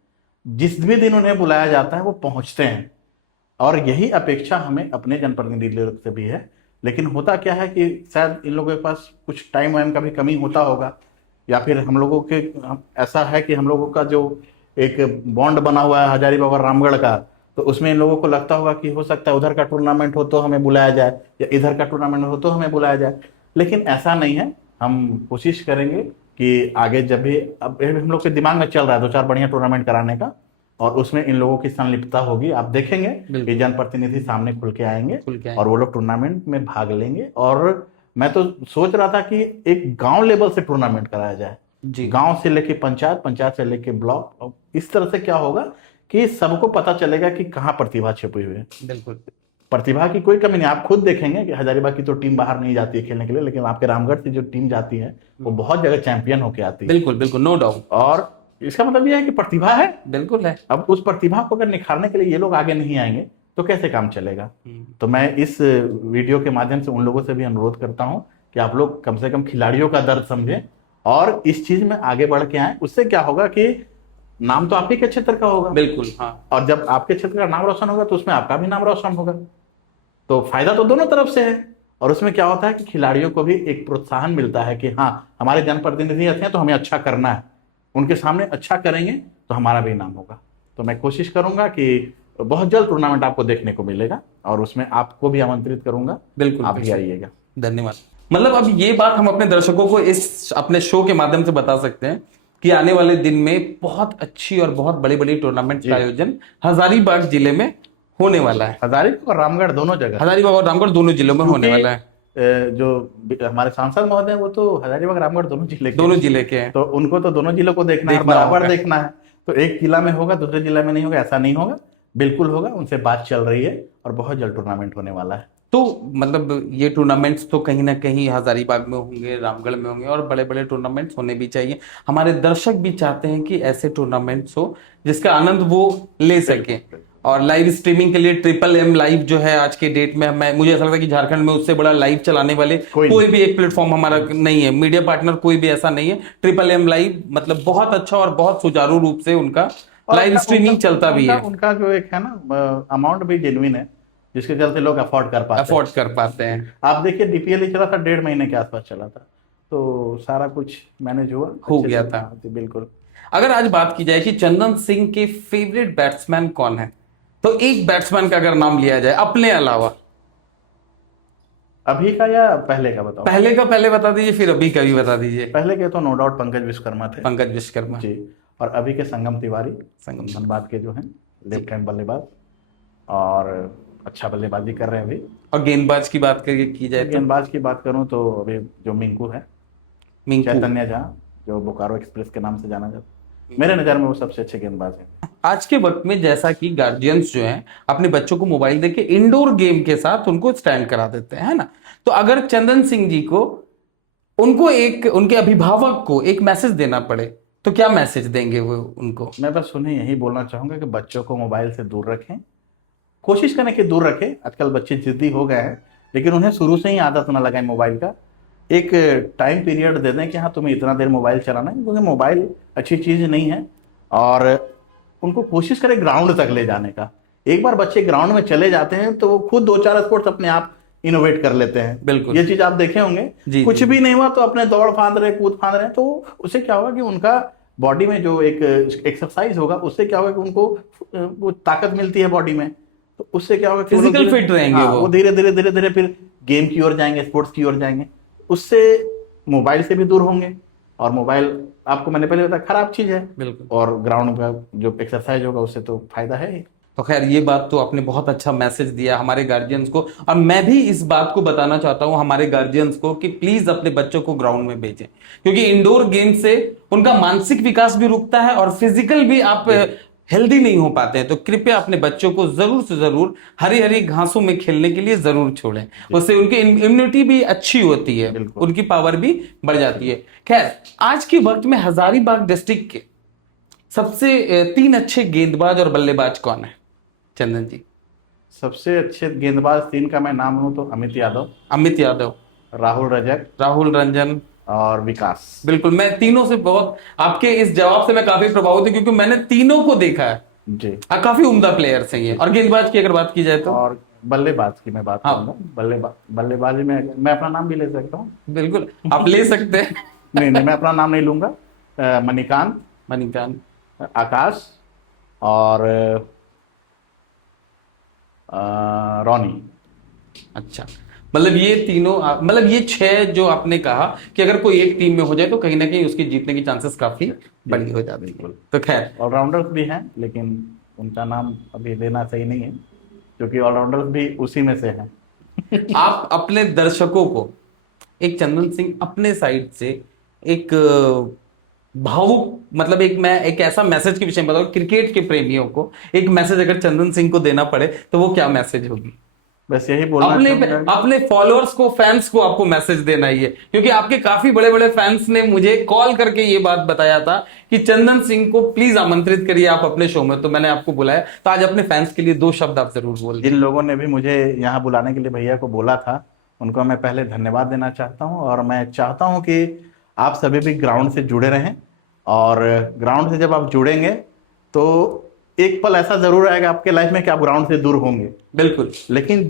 जिस भी दिन उन्हें बुलाया जाता है वो पहुंचते हैं, और यही अपेक्षा हमें अपने जनप्रतिनिधि लोग से भी है। लेकिन होता क्या है कि शायद इन लोगों के पास कुछ टाइम वाइम का भी कमी होता होगा, या फिर हम लोगों के ऐसा है कि हम लोगों का जो एक बॉन्ड बना हुआ है हजारीबाग और रामगढ़ का, तो उसमें इन लोगों को लगता होगा कि हो सकता है उधर का टूर्नामेंट हो तो हमें बुलाया जाए, या इधर का टूर्नामेंट हो तो हमें बुलाया जाए। लेकिन ऐसा नहीं है। हम कोशिश करेंगे कि आगे जब भी, अब हम लोग के दिमाग में चल रहा है 2-4 बढ़िया टूर्नामेंट कराने का, और उसमें इन लोगों की संलिप्तता होगी। आप देखेंगे कि जनप्रतिनिधि सामने खुल के आएंगे और वो लोग टूर्नामेंट में भाग लेंगे। और मैं तो सोच रहा था कि एक गांव लेवल से टूर्नामेंट कराया जाए, गांव से लेके पंचायत, पंचायत से लेके ब्लॉक। इस तरह से क्या होगा कि सबको पता चलेगा कि कहाँ प्रतिभा छिपी हुई है। बिल्कुल। प्रतिभा की कोई कमी नहीं। आप खुद देखेंगे कि हजारीबाग की तो टीम बाहर नहीं जाती है खेलने के लिए, लेकिन आपके रामगढ़ से जो टीम जाती है वो बहुत जगह चैंपियन होके आती है। बिल्कुल बिल्कुल, नो डाउट। और इसका मतलब यह है कि प्रतिभा है। बिल्कुल है। अब उस प्रतिभा को अगर निखारने के लिए ये लोग आगे नहीं आएंगे तो कैसे काम चलेगा? तो मैं इस वीडियो के माध्यम से उन लोगों से भी अनुरोध करता हूं कि आप लोग कम से कम खिलाड़ियों का दर्द समझें और इस चीज में आगे बढ़ के आए। उससे क्या होगा कि नाम तो आप ही के क्षेत्र का होगा। बिल्कुल, हाँ। और जब आपके क्षेत्र का नाम रोशन होगा तो उसमें आपका भी नाम रोशन होगा। तो फायदा तो दोनों तरफ से है। और उसमें क्या होता है कि खिलाड़ियों को भी एक प्रोत्साहन मिलता है कि हाँ, हमारे जनप्रतिनिधि ऐसे हैं तो हमें अच्छा करना है, उनके सामने अच्छा करेंगे तो हमारा भी नाम होगा। तो मैं कोशिश करूंगा कि बहुत जल्द टूर्नामेंट आपको देखने को मिलेगा और उसमें आपको भी आमंत्रित करूंगा। बिल्कुल, आप भी आइएगा। धन्यवाद। मतलब अब ये बात हम अपने दर्शकों को इस अपने शो के माध्यम से बता सकते हैं कि आने वाले दिन में बहुत अच्छी और बहुत बड़ी बड़ी टूर्नामेंट का आयोजन हजारीबाग जिले में होने वाला है। हजारीबाग और रामगढ़ दोनों जगह, हजारीबाग और रामगढ़ दोनों जिलों में होने वाला है। जो हमारे सांसद महोदय हैं वो तो हजारीबाग रामगढ़ दोनों जिले के हैं। तो उनको तो दोनों जिलों को देखना है, बराबर देखना है। तो एक जिला में होगा दूसरे जिला में नहीं होगा, ऐसा नहीं होगा। बिल्कुल होगा। उनसे बात चल रही है और बहुत जल्द टूर्नामेंट होने वाला है। तो मतलब ये टूर्नामेंट्स तो कहीं ना कहीं हजारीबाग में होंगे, रामगढ़ में होंगे, और बड़े बड़े टूर्नामेंट्स होने भी चाहिए। हमारे दर्शक भी चाहते हैं कि ऐसे टूर्नामेंट्स हो जिसका आनंद वो ले सके। और लाइव स्ट्रीमिंग के लिए MMM लाइव जो है आज के डेट में, मुझे ऐसा लगता है कि झारखंड में उससे बड़ा लाइव चलाने वाले कोई भी एक प्लेटफॉर्म हमारा नहीं है, मीडिया पार्टनर कोई भी ऐसा नहीं है। MMM लाइव मतलब बहुत अच्छा और बहुत सुचारू रूप से उनका लाइव स्ट्रीमिंग चलता भी है। उनका जो एक है ना अमाउंट भी जेन्युइन है, जिसके चलते लोग अफोर्ड कर पाते हैं। आप देखिए DPL ही चला था, 1.5 महीने के आसपास चला था, तो सारा कुछ मैनेज हो गया था। बिल्कुल। अगर आज बात की जाए कि चंदन सिंह के फेवरेट बैट्समैन कौन है, तो एक बैट्समैन का अगर नाम लिया जाए अपने अलावा, अभी का या पहले का बताओ? पहले का पहले बता दीजिए, फिर अभी का भी बता दीजिए। पहले के तो नो डाउट पंकज विश्वकर्मा थे। पंकज विश्वकर्मा जी। और अभी के संगम तिवारी, धनबाद के जो हैं लेफ्ट हैंड बल्लेबाज, और अच्छा बल्लेबाजी कर रहे हैं अभी। और गेंदबाज की बात की जाए, गेंदबाज की बात करूं तो अभी जो मिंकू है, चैतन्य झा, जो बोकारो एक्सप्रेस के नाम से जाना जाता है, मेरे नजर में वो सबसे अच्छे गेंदबाज हैं। आज के वक्त में जैसा कि गार्जियंस जो हैं अपने बच्चों को मोबाइल देके इंडोर गेम के साथ उनको स्टैंड करा देते हैं, है ना? तो अगर चंदन सिंह जी को, उनको एक, उनके अभिभावक को एक मैसेज देना पड़े तो क्या मैसेज देंगे वो उनको? मैं बस उन्हें यही बोलना चाहूंगा कि बच्चों को मोबाइल से दूर रखें, कोशिश करें कि दूर रखें। आजकल बच्चे जिद्दी हो गए हैं, लेकिन उन्हें शुरू से ही आदत ना लगाएं मोबाइल का। एक टाइम पीरियड दे दें कि हाँ तुम्हें इतना देर मोबाइल चलाना है, क्योंकि मोबाइल अच्छी चीज़ नहीं है। और उनको कोशिश करें ग्राउंड तक ले जाने का। एक बार बच्चे ग्राउंड में चले जाते हैं तो वो खुद 2-4 स्पोर्ट्स अपने आप इनोवेट कर लेते हैं। बिल्कुल, ये चीज आप देखे होंगे। कुछ भी नहीं हुआ तो अपने दौड़ फांद रहे, कूद फांद रहे, तो उससे क्या होगा कि उनका बॉडी में जो एक एक्सरसाइज होगा उससे क्या होगा कि उनको वो ताकत मिलती है बॉडी में, तो उससे क्या होगा कि वो लोग फिजिकल फिट रहेंगे हाँ, वो। वो धीरे धीरे फिर गेम की ओर जाएंगे, स्पोर्ट्स की ओर जाएंगे। उससे मोबाइल से भी दूर होंगे, और मोबाइल आपको मैंने पहले बताया खराब चीज है, बिल्कुल। और ग्राउंड का जो एक्सरसाइज होगा उससे तो फायदा है ही। तो खैर ये बात तो आपने बहुत अच्छा मैसेज दिया हमारे गार्जियंस को, और मैं भी इस बात को बताना चाहता हूं हमारे गार्जियंस को कि प्लीज अपने बच्चों को ग्राउंड में भेजें, क्योंकि इंडोर गेम से उनका मानसिक विकास भी रुकता है और फिजिकल भी आप हेल्दी नहीं हो पाते हैं। तो कृपया अपने बच्चों को जरूर से जरूर हरी हरी घासों में खेलने के लिए जरूर छोड़ें, उससे उनकी इम्यूनिटी भी अच्छी होती है, बिल्कुल। उनकी पावर भी बढ़ जाती है। खैर आज के वक्त में हजारीबाग डिस्ट्रिक्ट के सबसे 3 अच्छे गेंदबाज और बल्लेबाज कौन है चंदन जी? सबसे अच्छे गेंदबाज 3 का मैं नाम लूं तो अमित यादव, अमित यादव, राहुल रजक, राहुल रंजन। और विकास। बिल्कुल, मैं तीनों से बहुत, आपके इस जवाब से मैं काफी प्रभावित हूं क्योंकि मैंने तीनों को देखा है। जी। काफी उम्दा प्लेयर्स हैं ये। और गेंदबाज की अगर बात की जाए तो? और बल्लेबाज की मैं बात हाँ। करूंगा, बल्लेबाजी में मैं अपना नाम भी ले सकता हूँ। बिल्कुल आप ले सकते हैं। नहीं नहीं, मैं अपना नाम नहीं लूंगा। मणिकांत, मणिकांत, आकाश, और रॉनी। अच्छा, मतलब ये तीनों मतलब ये 6 जो आपने कहा कि अगर कोई एक टीम में हो जाए तो कहीं ना कहीं उसकी जीतने की चांसेस काफी बड़ी हो जाती है। बिल्कुल। तो खैर ऑलराउंडर्स भी हैं, लेकिन उनका नाम अभी लेना सही नहीं है, क्योंकि ऑलराउंडर्स भी उसी में से हैं। आप अपने दर्शकों को एक चंदन सिंह अपने साइड से एक भावुक, मतलब मैं एक ऐसा मैसेज के विषय में बताऊं क्रिकेट के प्रेमियों को, एक मैसेज अगर चंदन सिंह को देना पड़े तो वो क्या मैसेज होगी? बस यही बोलना अपने चाहूंगा। अपने फॉलोअर्स को, फैंस को आपको मैसेज देना ही है, क्योंकि आपके काफी बड़े बड़े फैंस ने मुझे कॉल करके ये बात बताया था कि चंदन सिंह को प्लीज आमंत्रित करिए आप अपने शो में, तो मैंने आपको बुलाया। तो आज अपने फैंस के लिए 2 शब्द आप जरूर बोल जिन लोगों ने भी मुझे यहाँ बुलाने के लिए भैया को बोला था, उनको मैं पहले धन्यवाद देना चाहता हूँ। और मैं चाहता हूँ कि आप सभी भी ग्राउंड से जुड़े रहें, और ग्राउंड से जब आप जुड़ेंगे तो एक पल ऐसा जरूर आएगा आपके लाइफ में कि आप ग्राउंड से दूर होंगे। बिल्कुल। लेकिन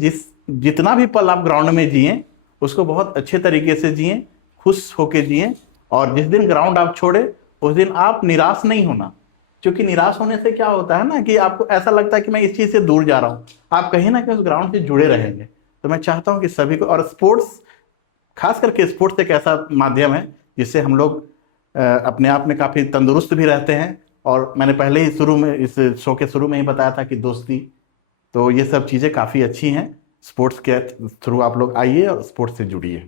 जितना भी पल आप ग्राउंड में जिए उसको बहुत अच्छे तरीके से जिए, खुश होके जिए। और जिस दिन ग्राउंड आप छोड़े उस दिन आप निराश नहीं होना, क्योंकि निराश होने से क्या होता है ना कि आपको ऐसा लगता है कि मैं इस चीज से दूर जा रहा हूं। आप कहीं ना कहीं उस ग्राउंड से जुड़े रहेंगे। तो मैं चाहता हूं कि सभी को, और स्पोर्ट्स, खास करके स्पोर्ट्स एक ऐसा माध्यम है जिससे हम लोग अपने आप में काफी तंदुरुस्त भी रहते हैं। और मैंने पहले ही शुरू में, इस शो के शुरू में ही बताया था कि दोस्ती, तो ये सब चीजें काफी अच्छी हैं। स्पोर्ट्स के थ्रू आप लोग आइए और स्पोर्ट्स से जुड़िए।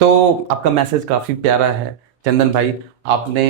तो आपका मैसेज काफी प्यारा है चंदन भाई, आपने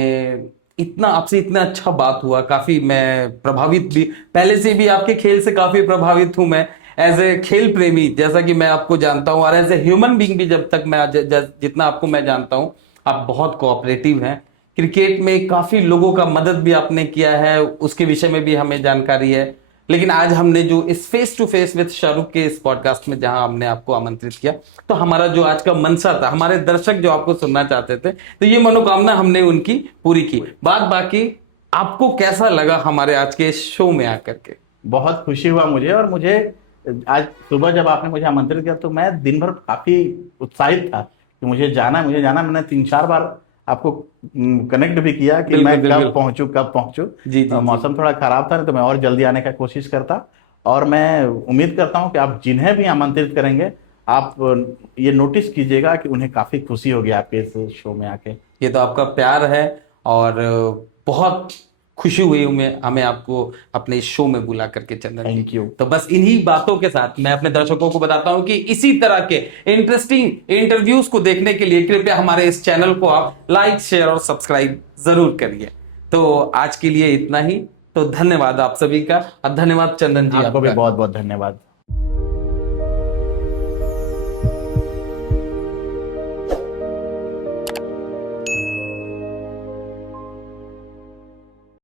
इतना, आपसे इतना अच्छा बात हुआ, काफी मैं प्रभावित भी, पहले से भी आपके खेल से काफी प्रभावित हूं मैं एज ए खेल प्रेमी, जैसा कि मैं आपको जानता हूं, और एज ए ह्यूमन बीइंग भी जब तक मैं जितना आपको मैं जानता हूं, आप बहुत कोऑपरेटिव हैं। क्रिकेट में काफी लोगों का मदद भी आपने किया है, उसके विषय में भी हमें जानकारी है। लेकिन आज हमने जो इस face to face with Shahrukh के इस पॉडकास्ट में जहां हमने आपको आमंत्रित किया, तो हमारा जो आज का मंशा था, हमारे दर्शक जो आपको सुनना चाहते थे, तो ये मनोकामना हमने उनकी पूरी की। बात बाकी आपको कैसा लगा हमारे आज के शो में आकर के? बहुत खुशी हुआ मुझे, और मुझे आज सुबह जब आपने मुझे आमंत्रित किया तो मैं दिन भर काफी उत्साहित था कि मुझे जाना, मैंने 3-4 बार आपको कनेक्ट भी किया कि मैं कब पहुंचू। जी, जी, मौसम थोड़ा खराब था, तो मैं और जल्दी आने का कोशिश करता। और मैं उम्मीद करता हूं कि आप जिन्हें भी आमंत्रित करेंगे, आप ये नोटिस कीजिएगा कि उन्हें काफी खुशी होगी आपके इस शो में आके। ये तो आपका प्यार है, और बहुत खुशी हुई हमें आपको अपने इस शो में बुला करके चंदन जी। Thank you. तो बस इन्हीं बातों के साथ मैं अपने दर्शकों को बताता हूं कि इसी तरह के इंटरेस्टिंग इंटरव्यूज को देखने के लिए कृपया हमारे इस चैनल को आप लाइक, शेयर और सब्सक्राइब जरूर करिए। तो आज के लिए इतना ही। तो धन्यवाद आप सभी का, और धन्यवाद चंदन जी आपको भी आपका। बहुत बहुत धन्यवाद।